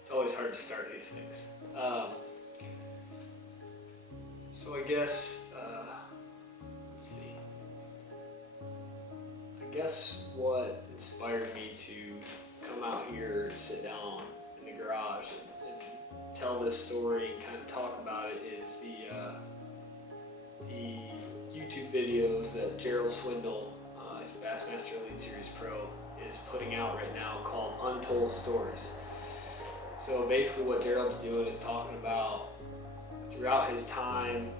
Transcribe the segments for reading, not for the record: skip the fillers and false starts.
it's always hard to start these things. So I guess, let's see. I guess what inspired me to come out here and sit down in the garage and tell this story and kind of talk about it is the YouTube videos that Gerald Swindle, his Bassmaster Elite Series Pro, is putting out right now called Untold Stories. So basically what Gerald's doing is talking about throughout his time,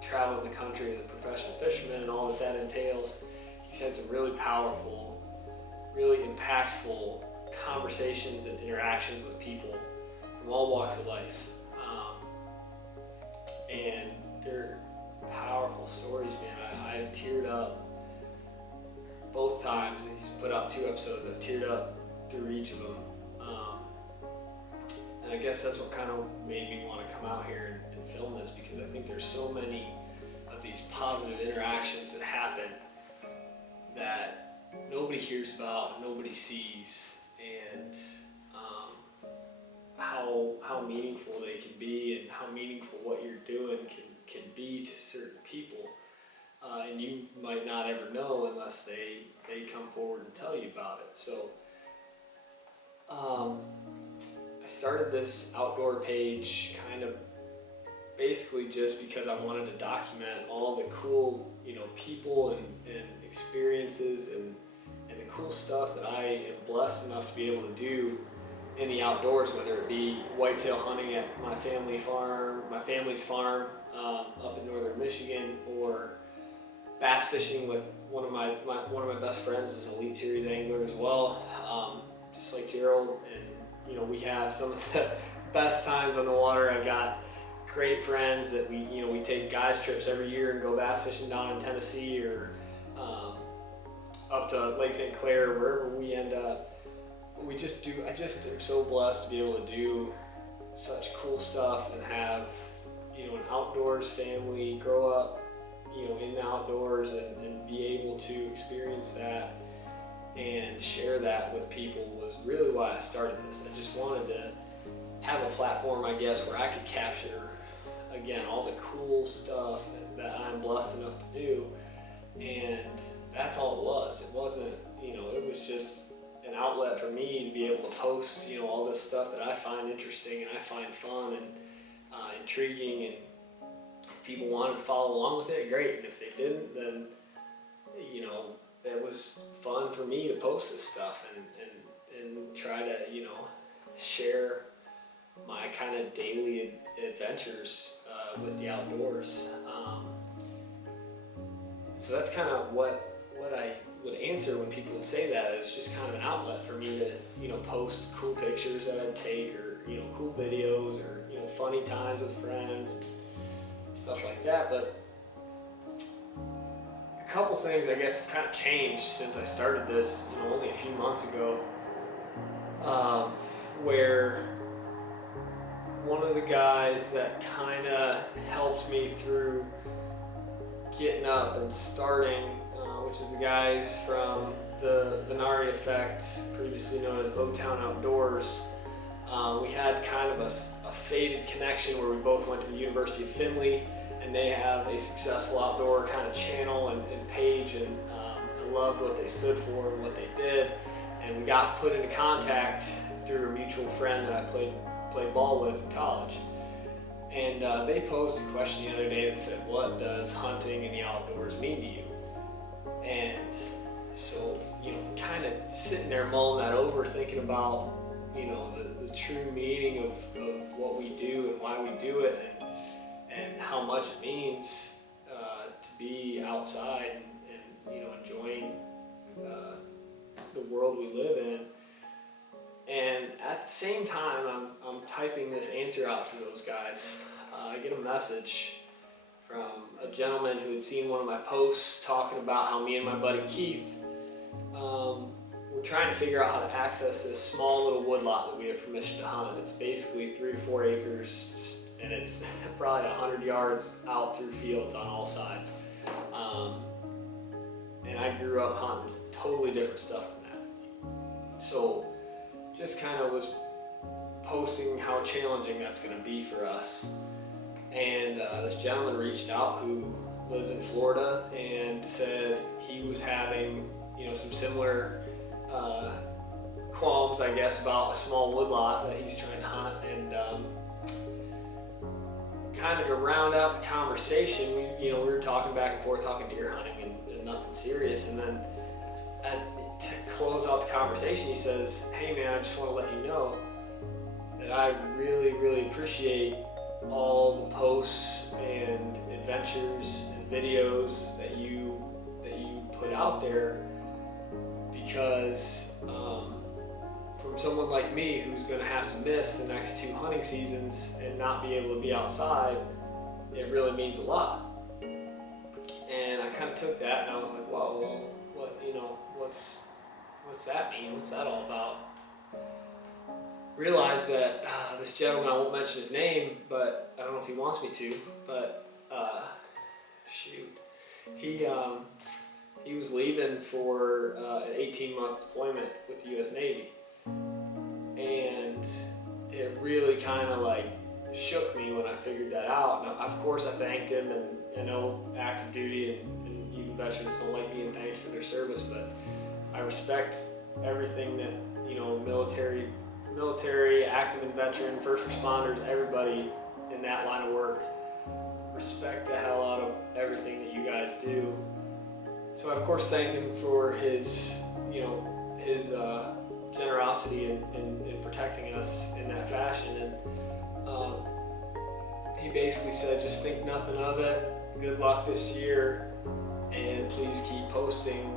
traveling the country as a professional fisherman and all that entails. He's had some really powerful, really impactful conversations and interactions with people from all walks of life. And they're powerful stories, man. I've teared up both times. He's put out 2 episodes. I've teared up through each of them. And I guess that's what kind of made me want to come out here and film this, because I think there's so many of these positive interactions that happen that nobody hears about, nobody sees, and how meaningful they can be and how meaningful what you're doing can be to certain people. And you might not ever know unless they come forward and tell you about it. So I started this outdoor page kind of basically just because I wanted to document all the cool, people and experiences and the cool stuff that I am blessed enough to be able to do in the outdoors, whether it be whitetail hunting at my family's farm up in northern Michigan, or bass fishing with one of my best friends is an Elite Series angler as well, just like Gerald. And we have some of the best times on the water. I got great friends that we take guys trips every year and go bass fishing down in Tennessee or up to Lake St. Clair, wherever we end up. I just am so blessed to be able to do such cool stuff and have an outdoors family, grow up in the outdoors and be able to experience that and share that with people was really why I started this. I just wanted to have a platform, I guess, where I could capture, again, all the cool stuff that I'm blessed enough to do. And that's all it was. It wasn't, it was just an outlet for me to be able to post, all this stuff that I find interesting and I find fun and intriguing. And if people wanted to follow along with it, great. And if they didn't, then, it was fun for me to post this stuff and try to, share my kind of daily adventures with the outdoors. So that's kind of what I would answer when people would say that. It was just kind of an outlet for me to, post cool pictures that I'd take, or, cool videos, or, funny times with friends, stuff like that. But a couple things, I guess, have kind of changed since I started this, only a few months ago, where one of the guys that kind of helped me through getting up and starting, which is the guys from the Venari Effect, previously known as O-Town Outdoors. We had kind of a faded connection where we both went to the University of Findlay, and they have a successful outdoor kind of channel and page, and I loved what they stood for and what they did. And we got put into contact through a mutual friend that I played ball with in college. And they posed a question the other day that said, what does hunting in the outdoors mean to you? And so, kind of sitting there mulling that over, thinking about, the true meaning of what we do and why we do it, and how much it means to be outside and enjoying the world we live in. And at the same time, I'm typing this answer out to those guys. I get a message from a gentleman who had seen one of my posts talking about how me and my buddy Keith were trying to figure out how to access this small little woodlot that we have permission to hunt. It's basically 3 to 4 acres, and it's probably 100 yards out through fields on all sides. And I grew up hunting totally different stuff than that. So just kind of was posting how challenging that's going to be for us. And this gentleman reached out who lives in Florida and said he was having, some similar qualms, I guess, about a small woodlot that he's trying to hunt. And kind of to round out the conversation, we were talking back and forth, talking deer hunting and nothing serious. And then to close out the conversation, he says, "Hey man, I just want to let you know that I really, really appreciate all the posts and adventures and videos that you put out there, because from someone like me who's going to have to miss the next 2 hunting seasons and not be able to be outside, it really means a lot." And I kind of took that and I was like, "Wow, well, what's that mean? What's that all about?" Realized that this gentleman, I won't mention his name, but I don't know if he wants me to, but he was leaving for an 18-month deployment with the U.S. Navy, and it really kind of like shook me when I figured that out. Now, of course, I thanked him, and I know active duty and even veterans don't like being thanked for their service, but I respect everything that military, active and veteran, first responders, everybody in that line of work, respect the hell out of everything that you guys do. So I of course thanked him for his generosity in protecting us in that fashion. And he basically said, just think nothing of it, good luck this year, and please keep posting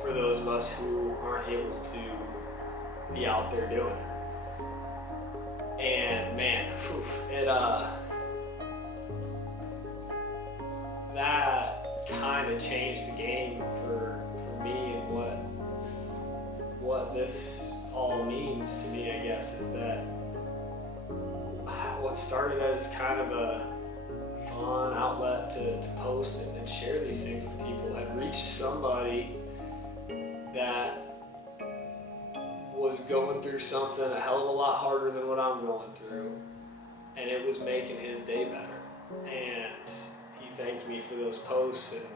for those of us who aren't able to be out there doing it. And man, that kind of changed the game for me, and what this all means to me, I guess, is that what started as kind of a fun outlet to post and share these things with people had reached somebody that was going through something a hell of a lot harder than what I'm going through, and it was making his day better. And he thanked me for those posts and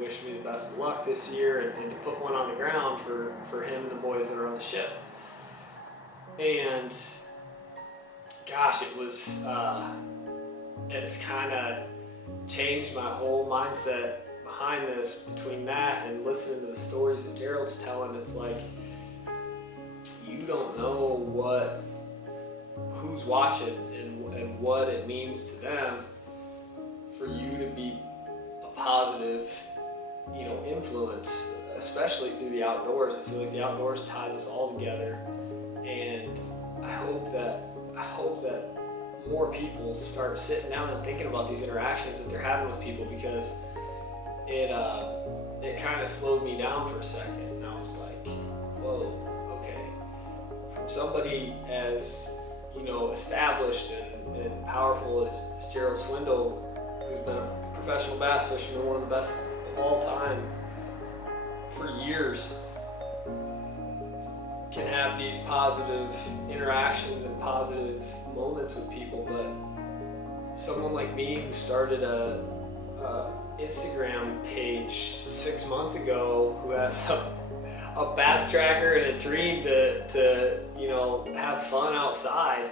wished me the best of luck this year, and to put one on the ground for him and the boys that are on the ship. And gosh, it's kind of changed my whole mindset behind this. Between that and listening to the stories that Gerald's telling, it's like, you don't know who's watching and what it means to them for you to be a positive, influence, especially through the outdoors. I feel like the outdoors ties us all together, and I hope that more people start sitting down and thinking about these interactions that they're having with people, because it kind of slowed me down for a second, and I was like, whoa. From somebody as established and powerful as Gerald Swindle, who's been a professional bass fisherman, one of the best of all time for years, can have these positive interactions and positive moments with people. But someone like me who started a Instagram page 6 months ago, who has a bass tracker and a dream to have fun outside,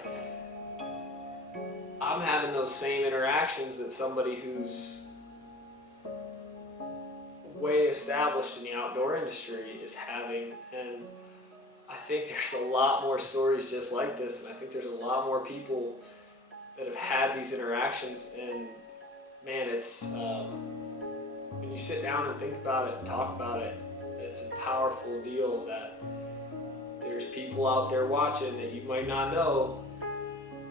I'm having those same interactions that somebody who's way established in the outdoor industry is having. And I think there's a lot more stories just like this, and I think there's a lot more people that have had these interactions. And man, it's when you sit down and think about it and talk about it, it's a powerful deal that there's people out there watching that you might not know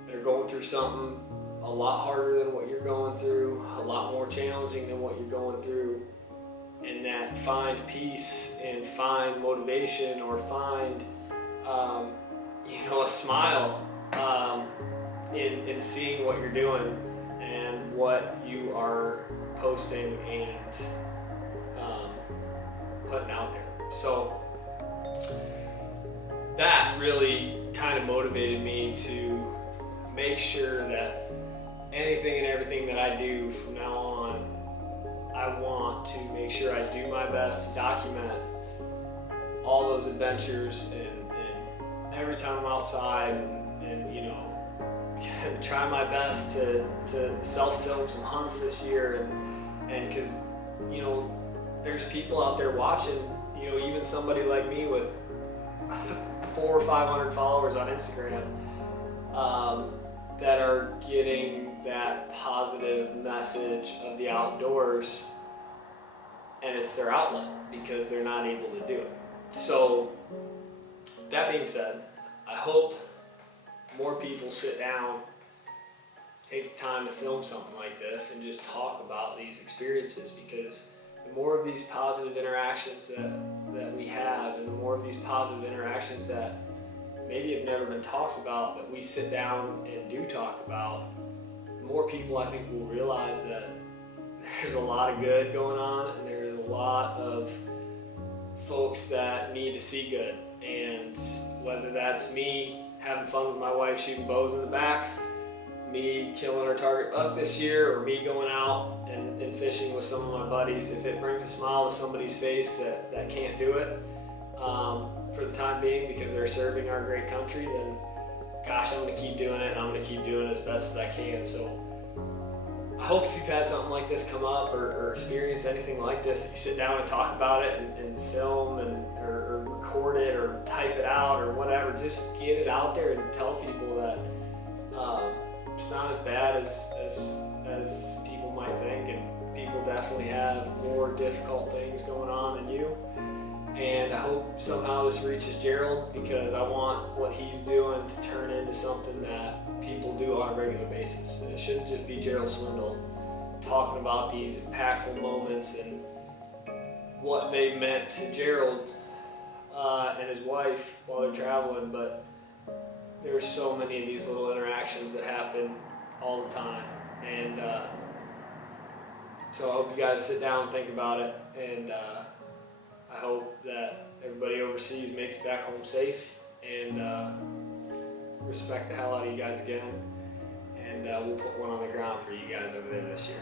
that are going through something a lot harder than what you're going through, a lot more challenging than what you're going through, and that find peace and find motivation, or find a smile in seeing what you're doing and what you are posting and putting out there. So that really kind of motivated me to make sure that anything and everything that I do from now on, I want to make sure I do my best to document all those adventures and every time I'm outside and you know, try my best to self-film some hunts this year and because, you know, there's people out there watching, you know, even somebody like me with 400 or 500 followers on Instagram that are getting that positive message of the outdoors, and it's their outlet because they're not able to do it. So that being said, I hope more people sit down, take the time to film something like this and just talk about these experiences, because the more of these positive interactions that we have, and the more of these positive interactions that maybe have never been talked about, that we sit down and do talk about, the more people I think will realize that there's a lot of good going on and there's a lot of folks that need to see good. And whether that's me having fun with my wife shooting bows in the back, me killing our target buck this year, or me going out and fishing with some of my buddies, if it brings a smile to somebody's face that can't do it for the time being because they're serving our great country, then gosh, I'm going to keep doing it, and I'm going to keep doing it as best as I can. So I hope if you've had something like this come up or experienced anything like this, that you sit down and talk about it and film or record it or type it out or whatever. Just get it out there and tell people that it's not as bad as people might think, and people definitely have more difficult things going on than you. And I hope somehow this reaches Gerald, because I want what he's doing to turn into something that people do on a regular basis. And it shouldn't just be Gerald Swindle talking about these impactful moments and what they meant to Gerald and his wife while they're traveling, but there's so many of these little interactions that happen all the time. And so I hope you guys sit down and think about it, and I hope that everybody overseas makes it back home safe, and respect the hell out of you guys again, and we'll put one on the ground for you guys over there this year.